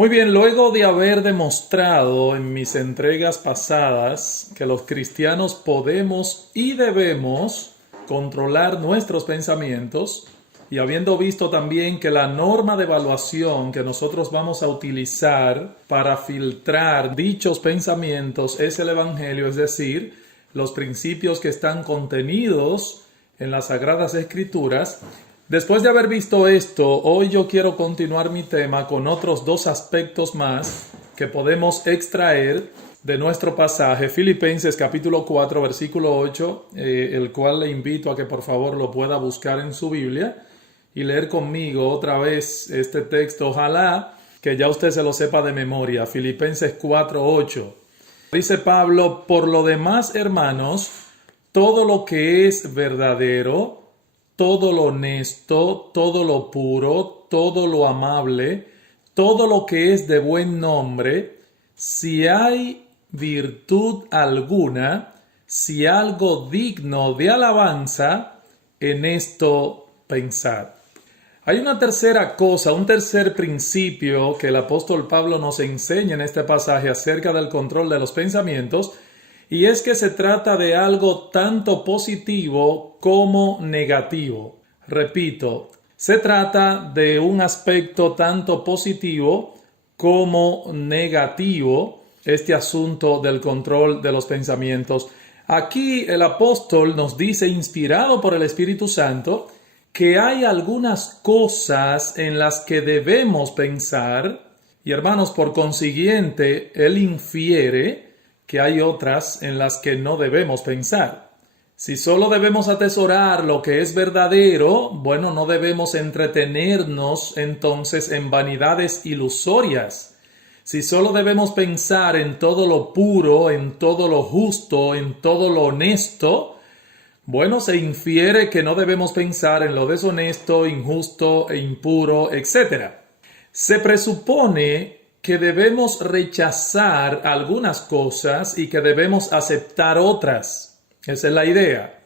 Muy bien, luego de haber demostrado en mis entregas pasadas que los cristianos podemos y debemos controlar nuestros pensamientos, y habiendo visto también que la norma de evaluación que nosotros vamos a utilizar para filtrar dichos pensamientos es el Evangelio, es decir, los principios que están contenidos en las Sagradas Escrituras. Después de haber visto esto, hoy yo quiero continuar mi tema con otros dos aspectos más que podemos extraer de nuestro pasaje, Filipenses capítulo 4, versículo 8, el cual le invito a que por favor lo pueda buscar en su Biblia y leer conmigo otra vez este texto. Ojalá que ya usted se lo sepa de memoria. Filipenses 4, 8. Dice Pablo: por lo demás, hermanos, todo lo que es verdadero, todo lo honesto, todo lo puro, todo lo amable, todo lo que es de buen nombre, si hay virtud alguna, si algo digno de alabanza, en esto pensad. Hay una tercera cosa, un tercer principio que el apóstol Pablo nos enseña en este pasaje acerca del control de los pensamientos, y es que se trata de algo tanto positivo como negativo. Repito, se trata de un aspecto tanto positivo como negativo, este asunto del control de los pensamientos. Aquí el apóstol nos dice, inspirado por el Espíritu Santo, que hay algunas cosas en las que debemos pensar, y hermanos, por consiguiente, él infiere que hay otras en las que no debemos pensar. Si solo debemos atesorar lo que es verdadero, bueno, no debemos entretenernos entonces en vanidades ilusorias. Si solo debemos pensar en todo lo puro, en todo lo justo, en todo lo honesto, bueno, se infiere que no debemos pensar en lo deshonesto, injusto e impuro, etc. Se presupone que debemos rechazar algunas cosas y que debemos aceptar otras. Esa es la idea.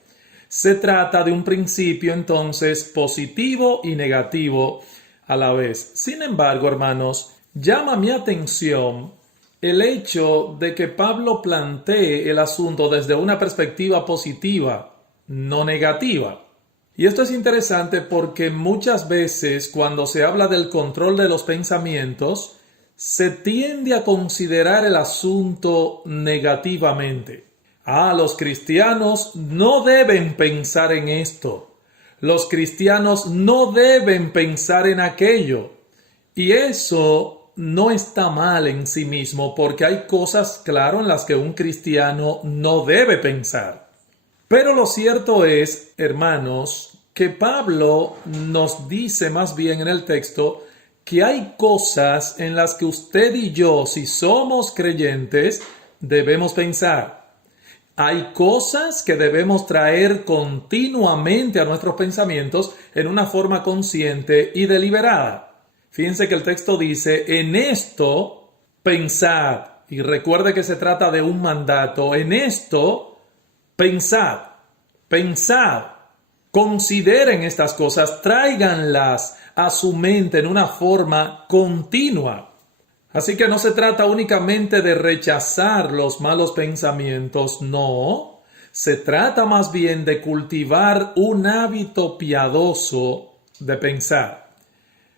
Se trata de un principio entonces positivo y negativo a la vez. Sin embargo, hermanos, llama mi atención el hecho de que Pablo plantee el asunto desde una perspectiva positiva, no negativa. Y esto es interesante porque muchas veces cuando se habla del control de los pensamientos, se tiende a considerar el asunto negativamente. Los cristianos no deben pensar en esto. Los cristianos no deben pensar en aquello. Y eso no está mal en sí mismo, porque hay cosas, claro, en las que un cristiano no debe pensar. Pero lo cierto es, hermanos, que Pablo nos dice más bien en el texto que hay cosas en las que usted y yo, si somos creyentes, debemos pensar. Hay cosas que debemos traer continuamente a nuestros pensamientos en una forma consciente y deliberada. Fíjense que el texto dice, en esto pensad. Y recuerde que se trata de un mandato. En esto pensad. Pensad. Consideren estas cosas, tráiganlas a su mente en una forma continua. Así que no se trata únicamente de rechazar los malos pensamientos, no. Se trata más bien de cultivar un hábito piadoso de pensar.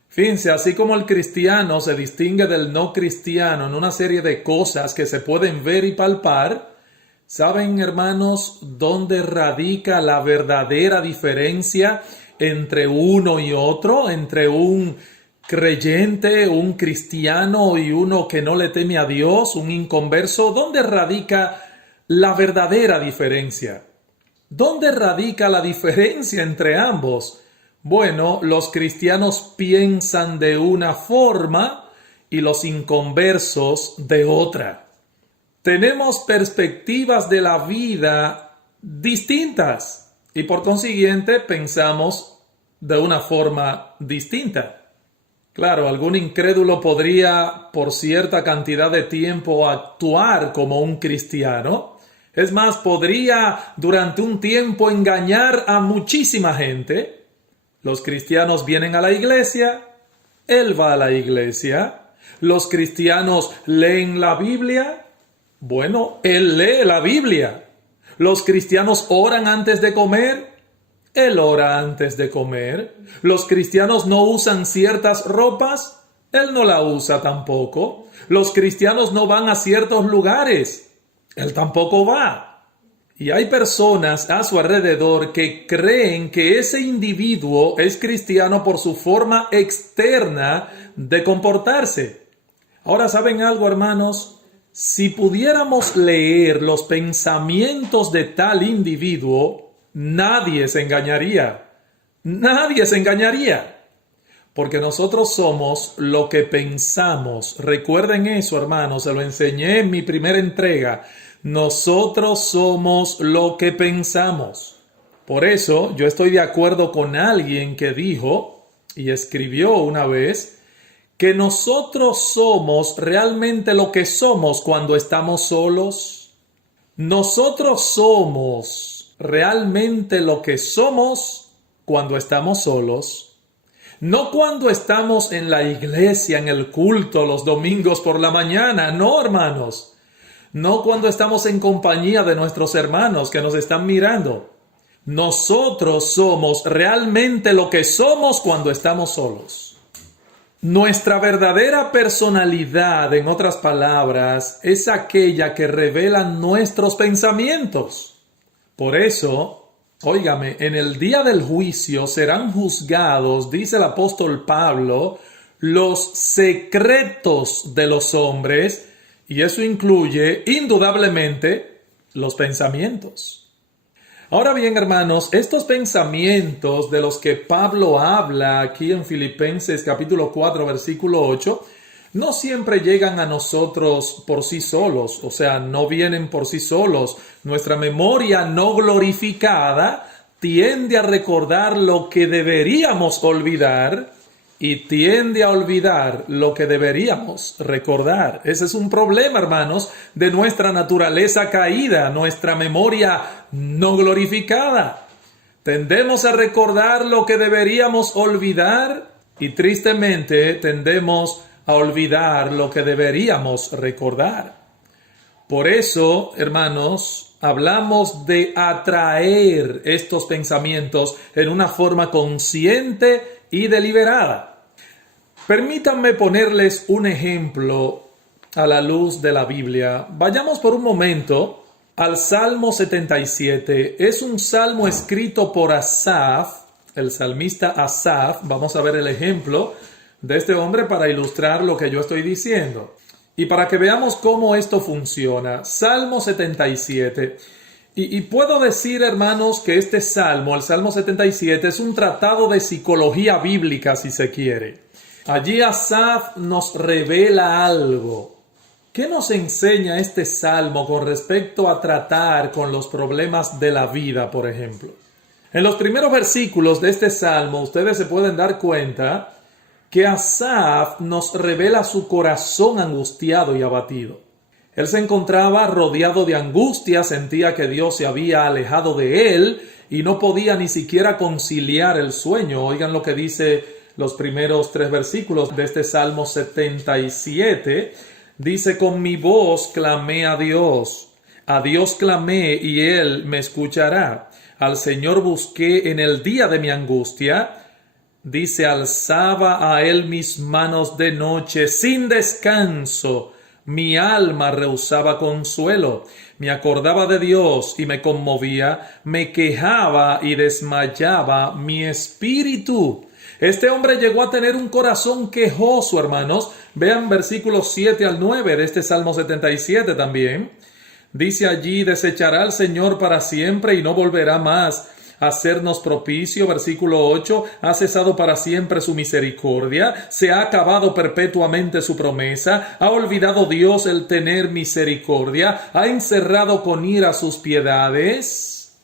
Fíjense, así como el cristiano se distingue del no cristiano en una serie de cosas que se pueden ver y palpar, ¿saben, hermanos, dónde radica la verdadera diferencia entre uno y otro? Entre un creyente, un cristiano y uno que no le teme a Dios, un inconverso. ¿Dónde radica la verdadera diferencia? ¿Dónde radica la diferencia entre ambos? Bueno, los cristianos piensan de una forma y los inconversos de otra. Tenemos perspectivas de la vida distintas y por consiguiente pensamos de una forma distinta. Claro, algún incrédulo podría por cierta cantidad de tiempo actuar como un cristiano. Es más, podría durante un tiempo engañar a muchísima gente. Los cristianos vienen a la iglesia, él va a la iglesia. ¿Los cristianos leen la Biblia? Bueno, él lee la Biblia. ¿Los cristianos oran antes de comer? Él ora antes de comer. ¿Los cristianos no usan ciertas ropas? Él no la usa tampoco. ¿Los cristianos no van a ciertos lugares? Él tampoco va. Y hay personas a su alrededor que creen que ese individuo es cristiano por su forma externa de comportarse. Ahora, ¿saben algo, hermanos? Si pudiéramos leer los pensamientos de tal individuo, nadie se engañaría. Nadie se engañaría. Porque nosotros somos lo que pensamos. Recuerden eso, hermanos. Se lo enseñé en mi primera entrega. Nosotros somos lo que pensamos. Por eso yo estoy de acuerdo con alguien que dijo y escribió una vez que nosotros somos realmente lo que somos cuando estamos solos. Nosotros somos realmente lo que somos cuando estamos solos. No cuando estamos en la iglesia, en el culto, los domingos por la mañana. No, hermanos. No cuando estamos en compañía de nuestros hermanos que nos están mirando. Nosotros somos realmente lo que somos cuando estamos solos. Nuestra verdadera personalidad, en otras palabras, es aquella que revela nuestros pensamientos. Por eso, óigame, en el día del juicio serán juzgados, dice el apóstol Pablo, los secretos de los hombres, y eso incluye indudablemente los pensamientos. Ahora bien, hermanos, estos pensamientos de los que Pablo habla aquí en Filipenses capítulo 4, versículo 8, no siempre llegan a nosotros por sí solos, o sea, no vienen por sí solos. Nuestra memoria no glorificada tiende a recordar lo que deberíamos olvidar y tiende a olvidar lo que deberíamos recordar. Ese es un problema, hermanos, de nuestra naturaleza caída, nuestra memoria no glorificada. Tendemos a recordar lo que deberíamos olvidar y tristemente tendemos a olvidar lo que deberíamos recordar. Por eso, hermanos, hablamos de atraer estos pensamientos en una forma consciente y deliberada. Permítanme ponerles un ejemplo a la luz de la Biblia. Vayamos por un momento al Salmo 77. Es un salmo escrito por Asaf, el salmista Asaf. Vamos a ver el ejemplo de este hombre para ilustrar lo que yo estoy diciendo. Y para que veamos cómo esto funciona. Salmo 77. Y puedo decir, hermanos, que este salmo, el Salmo 77, es un tratado de psicología bíblica, si se quiere. Allí Asaf nos revela algo. ¿Qué nos enseña este salmo con respecto a tratar con los problemas de la vida, por ejemplo? En los primeros versículos de este salmo, ustedes se pueden dar cuenta que Asaf nos revela su corazón angustiado y abatido. Él se encontraba rodeado de angustia, sentía que Dios se había alejado de él y no podía ni siquiera conciliar el sueño. Oigan lo que dice los primeros 3 versículos de este Salmo 77. Dice, con mi voz clamé a Dios clamé y Él me escuchará. Al Señor busqué en el día de mi angustia. Dice, alzaba a Él mis manos de noche sin descanso. Mi alma rehusaba consuelo, me acordaba de Dios y me conmovía, me quejaba y desmayaba mi espíritu. Este hombre llegó a tener un corazón quejoso, hermanos. Vean versículos 7 al 9 de este Salmo 77 también. Dice allí, desechará al Señor para siempre y no volverá más a hacernos propicio. Versículo 8, ha cesado para siempre su misericordia, se ha acabado perpetuamente su promesa, ha olvidado Dios el tener misericordia, ha encerrado con ira sus piedades.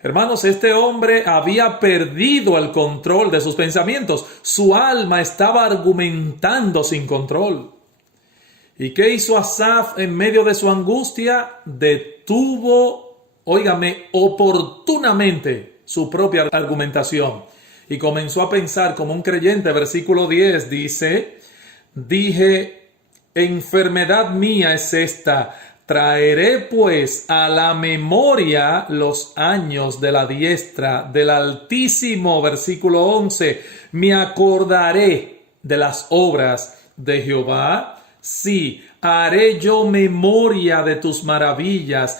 Hermanos, este hombre había perdido el control de sus pensamientos, su alma estaba argumentando sin control. ¿Y qué hizo Asaf en medio de su angustia? Detuvo, óigame, oportunamente su propia argumentación y comenzó a pensar como un creyente. Versículo 10 dice, Dije, enfermedad mía es esta. Traeré pues a la memoria los años de la diestra del Altísimo, versículo 11. Me acordaré de las obras de Jehová. Sí, haré yo memoria de tus maravillas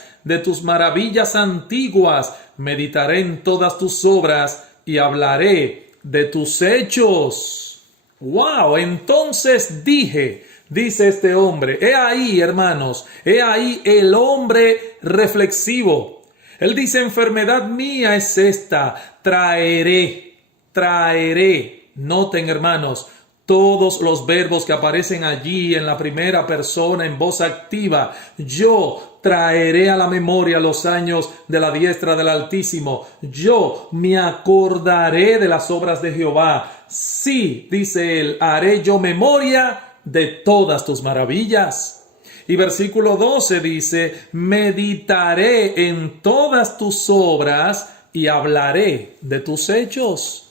antiguas. Meditaré en todas tus obras y hablaré de tus hechos. ¡Wow! Entonces dije, dice este hombre, he ahí, hermanos, he ahí el hombre reflexivo. Él dice, enfermedad mía es esta, traeré. Noten, hermanos, todos los verbos que aparecen allí en la primera persona en voz activa. Yo traeré a la memoria los años de la diestra del Altísimo. Yo me acordaré de las obras de Jehová. Sí, dice él, haré yo memoria de todas tus maravillas. Y versículo 12 dice, meditaré en todas tus obras y hablaré de tus hechos.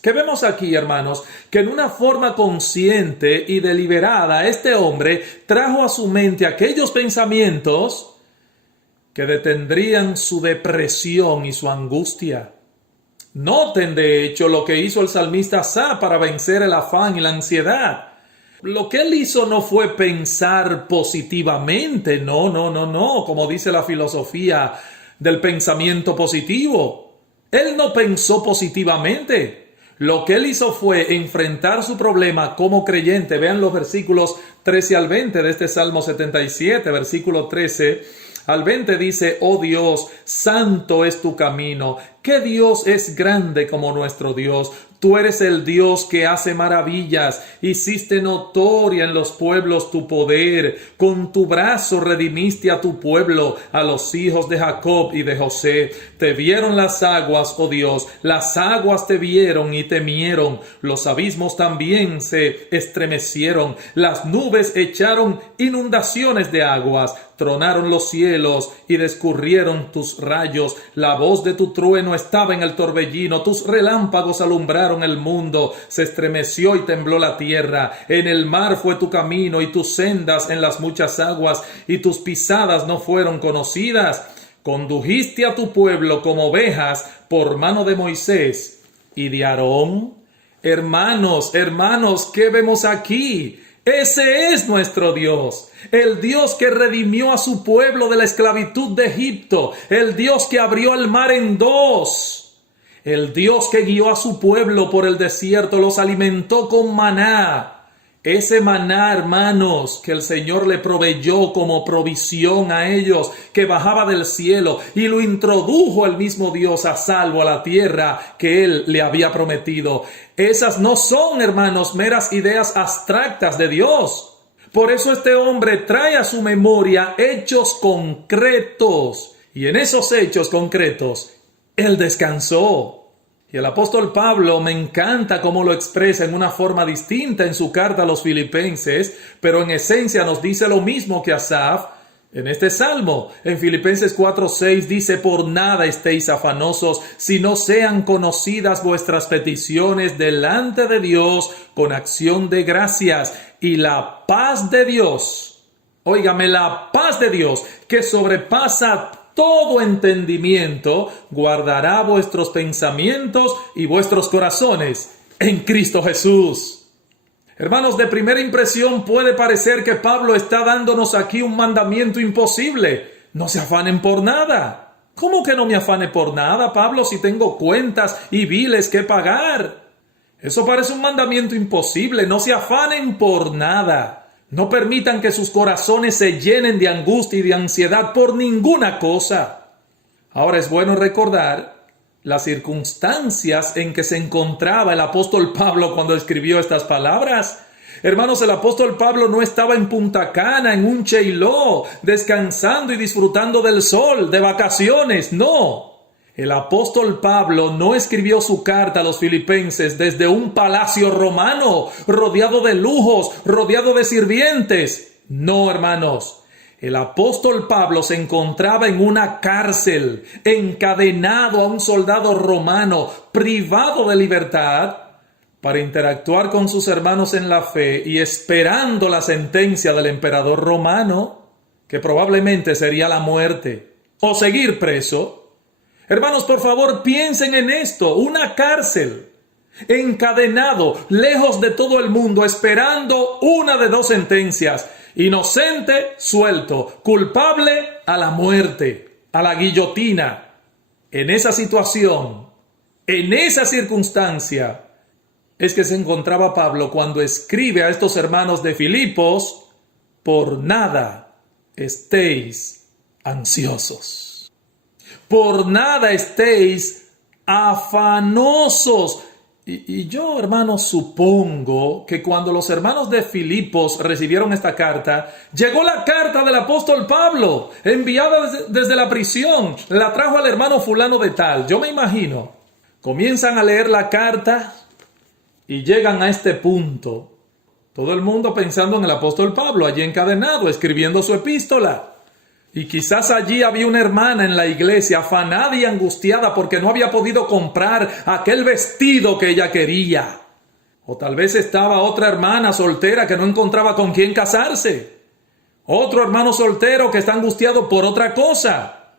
¿Qué vemos aquí, hermanos? Que en una forma consciente y deliberada, este hombre trajo a su mente aquellos pensamientos que detendrían su depresión y su angustia. Noten, de hecho, lo que hizo el salmista Asaf para vencer el afán y la ansiedad. Lo que él hizo no fue pensar positivamente, no, como dice la filosofía del pensamiento positivo. Él no pensó positivamente. Lo que él hizo fue enfrentar su problema como creyente. Vean los versículos 13 al 20 de este Salmo 77, versículo 13 al 20 dice, oh Dios, santo es tu camino. ¿Qué Dios es grande como nuestro Dios? Tú eres el Dios que hace maravillas. Hiciste notoria en los pueblos tu poder. Con tu brazo redimiste a tu pueblo, a los hijos de Jacob y de José. Te vieron las aguas, oh Dios. Las aguas te vieron y temieron. Los abismos también se estremecieron. Las nubes echaron inundaciones de aguas. Tronaron los cielos y descurrieron tus rayos. La voz de tu trueno estaba en el torbellino. Tus relámpagos alumbraron el mundo, se estremeció y tembló la tierra. En el mar fue tu camino y tus sendas en las muchas aguas, y tus pisadas no fueron conocidas. Condujiste a tu pueblo como ovejas por mano de Moisés y de Aarón. Hermanos, ¿qué vemos aquí? Ese es nuestro Dios, el Dios que redimió a su pueblo de la esclavitud de Egipto, el Dios que abrió el mar en dos. El Dios que guió a su pueblo por el desierto, los alimentó con maná. Ese maná, hermanos, que el Señor le proveyó como provisión a ellos, que bajaba del cielo y lo introdujo el mismo Dios a salvo a la tierra que Él le había prometido. Esas no son, hermanos, meras ideas abstractas de Dios. Por eso este hombre trae a su memoria hechos concretos. Y en esos hechos concretos, Él descansó. Y el apóstol Pablo me encanta cómo lo expresa en una forma distinta en su carta a los Filipenses, pero en esencia nos dice lo mismo que Asaf en este salmo. En Filipenses 4:6 dice, por nada estéis afanosos, si no sean conocidas vuestras peticiones delante de Dios con acción de gracias, y la paz de Dios, óigame, la paz de Dios que sobrepasa todo entendimiento, guardará vuestros pensamientos y vuestros corazones en Cristo Jesús. Hermanos, de primera impresión puede parecer que Pablo está dándonos aquí un mandamiento imposible. No se afanen por nada. ¿Cómo que no me afane por nada, Pablo, si tengo cuentas y biles que pagar? Eso parece un mandamiento imposible. No se afanen por nada. No permitan que sus corazones se llenen de angustia y de ansiedad por ninguna cosa. Ahora es bueno recordar las circunstancias en que se encontraba el apóstol Pablo cuando escribió estas palabras. Hermanos, el apóstol Pablo no estaba en Punta Cana, en un cheiló, descansando y disfrutando del sol, de vacaciones, no. El apóstol Pablo no escribió su carta a los filipenses desde un palacio romano, rodeado de lujos, rodeado de sirvientes. No, hermanos. El apóstol Pablo se encontraba en una cárcel, encadenado a un soldado romano, privado de libertad, para interactuar con sus hermanos en la fe y esperando la sentencia del emperador romano, que probablemente sería la muerte, o seguir preso. Hermanos, por favor, piensen en esto: una cárcel, encadenado, lejos de todo el mundo, esperando una de dos sentencias: inocente, suelto; culpable, a la muerte, a la guillotina. En esa situación, en esa circunstancia, es que se encontraba Pablo cuando escribe a estos hermanos de Filipos: por nada estéis ansiosos, por nada estéis afanosos. Y yo, hermanos, supongo que cuando los hermanos de Filipos recibieron esta carta, llegó la carta del apóstol Pablo, enviada desde la prisión. La trajo al hermano fulano de tal. Yo me imagino. Comienzan a leer la carta y llegan a este punto. Todo el mundo pensando en el apóstol Pablo, allí encadenado, escribiendo su epístola. Y quizás allí había una hermana en la iglesia afanada y angustiada porque no había podido comprar aquel vestido que ella quería. O tal vez estaba otra hermana soltera que no encontraba con quién casarse. Otro hermano soltero que está angustiado por otra cosa.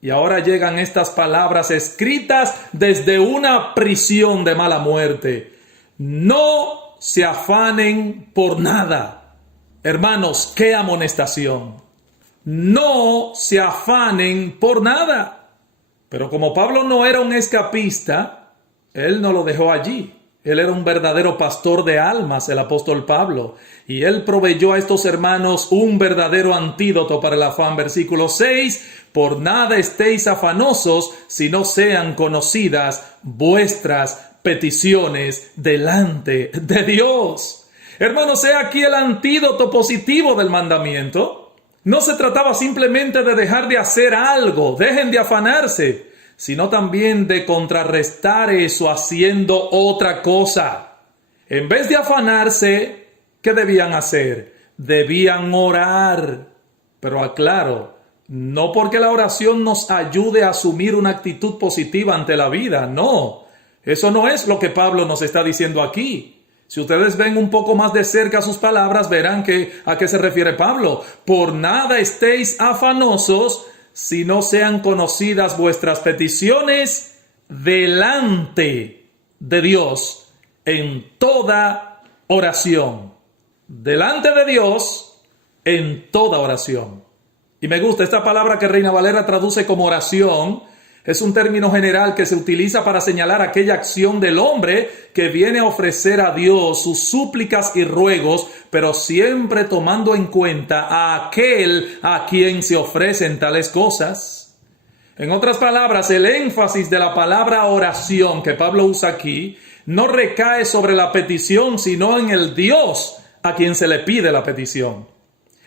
Y ahora llegan estas palabras escritas desde una prisión de mala muerte: no se afanen por nada. Hermanos, qué amonestación. No se afanen por nada. Pero como Pablo no era un escapista, él no lo dejó allí. Él era un verdadero pastor de almas, el apóstol Pablo. Y él proveyó a estos hermanos un verdadero antídoto para el afán. Versículo 6: por nada estéis afanosos, si no sean conocidas vuestras peticiones delante de Dios. Hermanos, he aquí el antídoto positivo del mandamiento. No se trataba simplemente de dejar de hacer algo, dejen de afanarse, sino también de contrarrestar eso haciendo otra cosa. En vez de afanarse, ¿qué debían hacer? Debían orar. Pero aclaro, no porque la oración nos ayude a asumir una actitud positiva ante la vida, no. Eso no es lo que Pablo nos está diciendo aquí. Si ustedes ven un poco más de cerca sus palabras, verán a qué se refiere Pablo. Por nada estéis afanosos, si no sean conocidas vuestras peticiones delante de Dios en toda oración. Delante de Dios en toda oración. Y me gusta esta palabra que Reina Valera traduce como oración. Es un término general que se utiliza para señalar aquella acción del hombre que viene a ofrecer a Dios sus súplicas y ruegos, pero siempre tomando en cuenta a aquel a quien se ofrecen tales cosas. En otras palabras, el énfasis de la palabra oración que Pablo usa aquí no recae sobre la petición, sino en el Dios a quien se le pide la petición.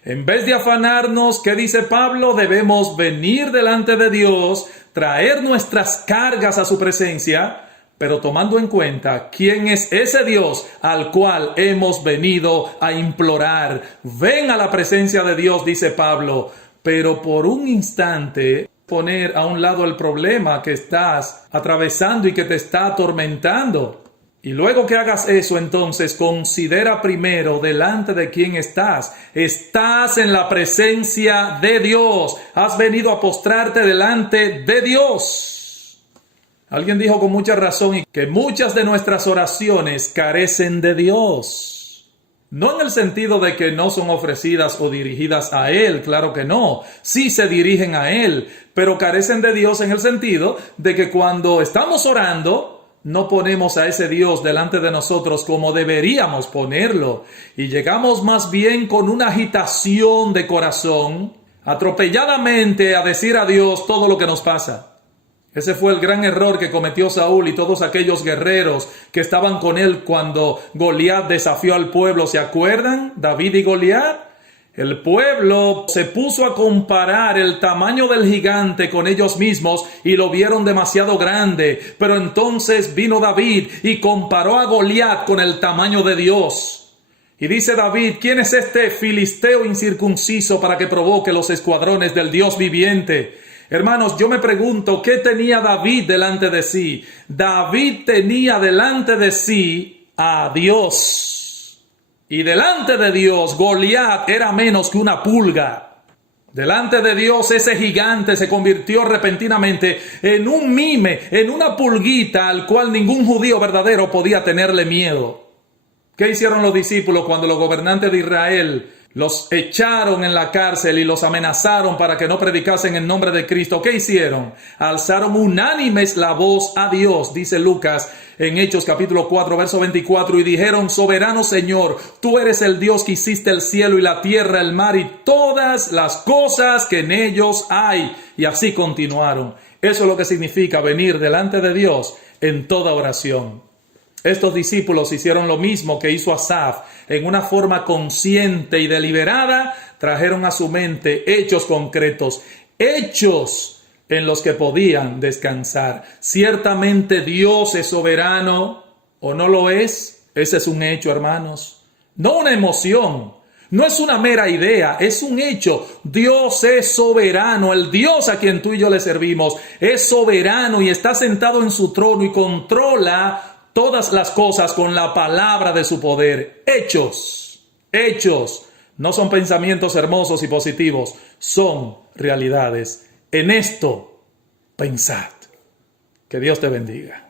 En vez de afanarnos, ¿qué dice Pablo? Debemos venir delante de Dios, traer nuestras cargas a su presencia, pero tomando en cuenta quién es ese Dios al cual hemos venido a implorar. Ven a la presencia de Dios, dice Pablo, pero por un instante poner a un lado el problema que estás atravesando y que te está atormentando. Y luego que hagas eso, entonces considera primero delante de quién estás. Estás en la presencia de Dios. Has venido a postrarte delante de Dios. Alguien dijo con mucha razón que muchas de nuestras oraciones carecen de Dios. No en el sentido de que no son ofrecidas o dirigidas a Él, claro que no. Sí se dirigen a Él, pero carecen de Dios en el sentido de que cuando estamos orando, no ponemos a ese Dios delante de nosotros como deberíamos ponerlo. Y llegamos más bien con una agitación de corazón, atropelladamente a decir a Dios todo lo que nos pasa. Ese fue el gran error que cometió Saúl y todos aquellos guerreros que estaban con él cuando Goliat desafió al pueblo. ¿Se acuerdan? David y Goliat. El pueblo se puso a comparar el tamaño del gigante con ellos mismos y lo vieron demasiado grande. Pero entonces vino David y comparó a Goliat con el tamaño de Dios. Y dice David: ¿quién es este filisteo incircunciso para que provoque los escuadrones del Dios viviente? Hermanos, yo me pregunto, ¿qué tenía David delante de sí? David tenía delante de sí a Dios. Y delante de Dios, Goliat era menos que una pulga. Delante de Dios, ese gigante se convirtió repentinamente en un mime, en una pulguita al cual ningún judío verdadero podía tenerle miedo. ¿Qué hicieron los discípulos cuando los gobernantes de Israel los echaron en la cárcel y los amenazaron para que no predicasen en nombre de Cristo? ¿Qué hicieron? Alzaron unánimes la voz a Dios, dice Lucas en Hechos capítulo 4, verso 24, y dijeron: soberano Señor, tú eres el Dios que hiciste el cielo y la tierra, el mar y todas las cosas que en ellos hay. Y así continuaron. Eso es lo que significa venir delante de Dios en toda oración. Estos discípulos hicieron lo mismo que hizo Asaf. En una forma consciente y deliberada, trajeron a su mente hechos concretos, hechos en los que podían descansar. Ciertamente Dios es soberano, ¿o no lo es? Ese es un hecho, hermanos. No una emoción, no es una mera idea, es un hecho. Dios es soberano, el Dios a quien tú y yo le servimos es soberano y está sentado en su trono y controla todas las cosas con la palabra de su poder. Hechos, no son pensamientos hermosos y positivos, son realidades. En esto pensad. Que Dios te bendiga.